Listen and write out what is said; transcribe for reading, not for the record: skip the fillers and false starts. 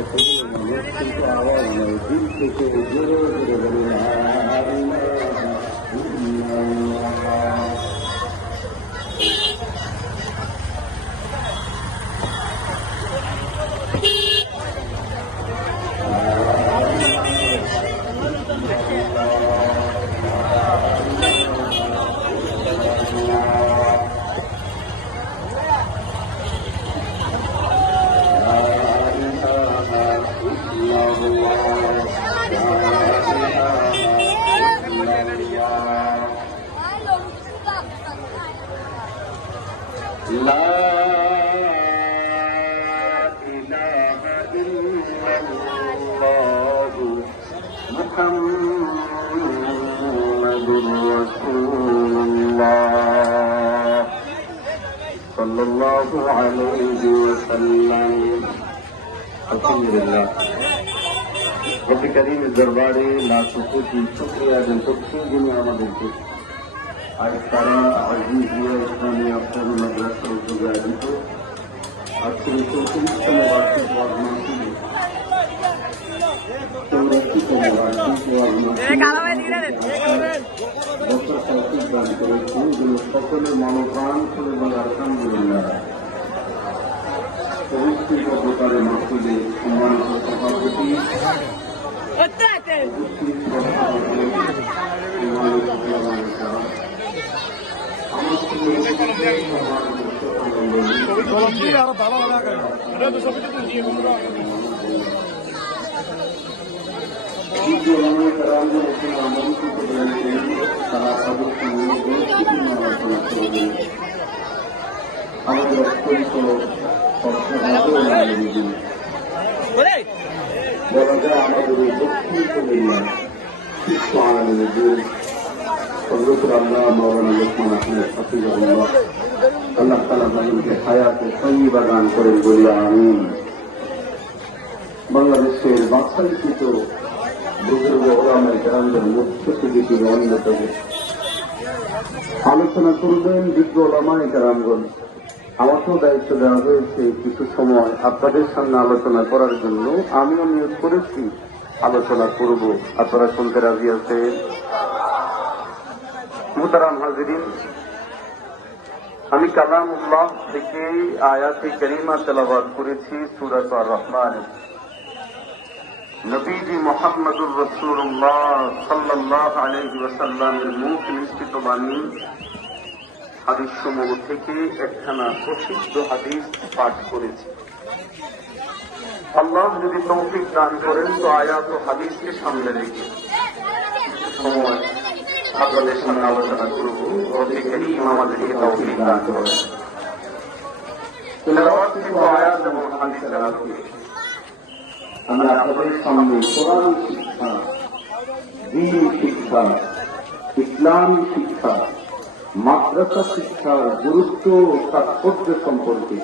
এতগুলো মানুষ কিন্তু আওয়াজ নেই, দিল থেকে জোরে জোরে বলুন لا إله إلا الله محمد رسول الله صلى الله عليه وسلم الحمد لله رب كريم দরবারে লাখো কোটি শুকরিয়া এবং তকসীর যিনি আমাদেরকে আজ তারা আজিজিয়া ইসলামী আফসার মাদ্রাসা উদ্যোগে আয়োজিত আজকের 34তম বার্ষিক ওয়াজ মাহফিলে সকলের মনোপ্রাণ করে বলে আলহামদুলিল্লাহ। পবিত্র প্রকারে মাহফিলে সম্মানিত সভাপতি আমাদের অত্যন্ত বলা যায় আমাদের দক্ষিণ কুমিল্লার শীর্ষ আলমের আল্লাহ মৌলানা লোকমান আহমেদ হাফিজাহুল্লাহ আল্লাহ তাআলা তাদেরকে হায়াতে তাইয়্যিবা দান করেন বলি আমিন। বাংলাদেশের বাছাইকৃত বুজুর্গ ওলামায়ে কেরামদের মধ্য থেকে তিনি অন্যতম। আলোচনা করবেন বিজ্ঞ ওলামায়ে কেরামগণ। আমাকেও দায়িত্ব দেওয়া হয়েছে কিছু সময় আপনাদের সামনে আলোচনা করার জন্য। আমিও নিয়োগ করেছি আলোচনা করব, আপনারা শুনতে রাজি আছেন? মুহতারাম হাজিরিন, আমি কালামুল্লাহ থেকে আয়াতে কারিমা তেলাওয়াত করেছি সূরা আর-রহমান। নবীজি মুহাম্মদুর রাসূলুল্লাহ সাল্লাল্লাহু আলাইহি ওয়াসাল্লামের মুখ নিঃসৃত বাণী হাদিস সমূহ থেকে একখানা প্রসিদ্ধ হাদিস পাঠ করেছি। আল্লাহ যদি তৌফিক দান করেন তো আয়াত ও হাদিসকে সামনে রেখে সময় আপনাদের সামনে আলোচনা করব। রব্বুল কারীম আমাদেরকে তৌফিক দান করেন। তেলাওয়াত এবং আয়াত এবং হাদিসের আলোকে আমরা আপনাদের সামনে কোরআন শিক্ষা, দ্বীন শিক্ষা, ইসলামী শিক্ষা, মাদ্রাসা শিক্ষার গুরুত্ব ও তাৎপর্য সম্পর্কে